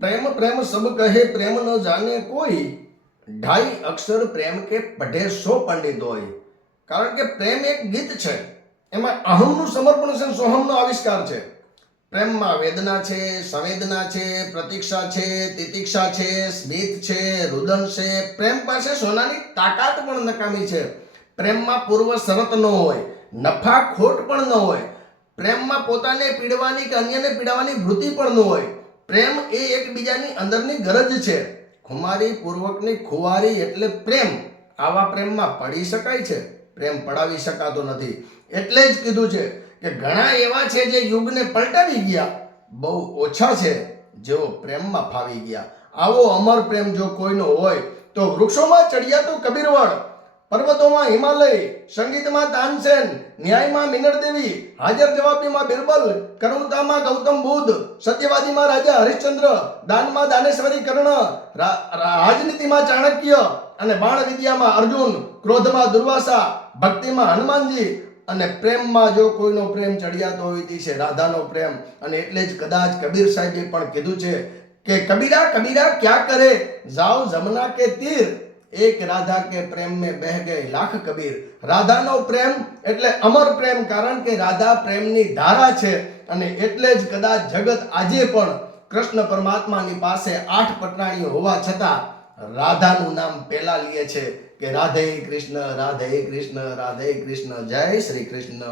પ્રેમ પ્રેમ સબ કહે, પ્રેમ ન જાણે કોઈ. ઢાઈ અક્ષર પ્રેમ કે પઢે સો પંડિત હોય. કારણ કે પ્રેમ એક ગીત છે. એમાં અહમનું સમર્પણ છે સોહમનો આવિષ્કાર છે. પ્રેમમાં વેદના છે, સંવેદના છે, પ્રતીક્ષા છે, તિતિક્ષા છે, સ્મિત છે, રુદન છે. પ્રેમ પાસે સોનાની તાકાત પણ નકામી છે. પ્રેમમાં પૂર્વ શરત ન હોય નફા ખોટ પણ ન હોય. પ્રેમમાં પોતાને પીડવાની કે અન્યને પીડાવાની વૃત્તિ પણ ન હોય. પ્રેમ એ એકબીજાની અંદરની ગરજ છે. ખુમારી પૂર્વકની ખુવારી એટલે પ્રેમ. આવા પ્રેમમાં પડી શકાય છે. પ્રેમ પડાવી શકાતો નથી. એટલે જ કીધું છે કે ઘણા એવા છે જે યુગને પલટાવી ગયા. બહુ ઓછા છે જેઓ પ્રેમમાં ફાવી ગયા. આવો અમર પ્રેમ જો કોઈનો હોય તો વૃક્ષોમાં ચડિયા તો કબીરવડ પર્વતોમાં હિમાલય, સંગીતમાં તાનસેન, ન્યાયમાં મિનળદેવી હાજર જવાબીમાં બિરબલ, કરુણતામાં ગૌતમ બુદ્ધ, સત્યવાદીમાં રાજા હરિશ્ચંદ્ર, દાનમાં દાનેશ્વરી કર્ણ રાજનીતિમાં ચાણક્ય અને બાણ વિદ્યામાં અર્જુન, ક્રોધમાં દુર્વાસા, ભક્તિમાં હનુમાનજી અને પ્રેમમાં જો કોઈનો પ્રેમ ચડિયાતો હોય તે છે રાધાનો પ્રેમ. અને એટલે જ કદાચ કબીર સાહેબે પણ કીધું છે કે, કબીરા કબીરા, ક્યાં કરે? જાઓ જમના કે તીર. એક રાધા કે પ્રેમ में બહ ગઈ લાખ કબીર. રાધાનો પ્રેમ એટલે અમર પ્રેમ, કારણ કે રાધા પ્રેમની ધારા છે અને એટલે જ કદાચ જગત આજે પણ કૃષ્ણ પરમાત્માની પાસે આઠ પટરાણીઓ હોવા છતાં રાધાનું નામ પહેલા લે છે કે રાધે કૃષ્ણ રાધે કૃષ્ણ રાધે કૃષ્ણ. જય શ્રી કૃષ્ણ.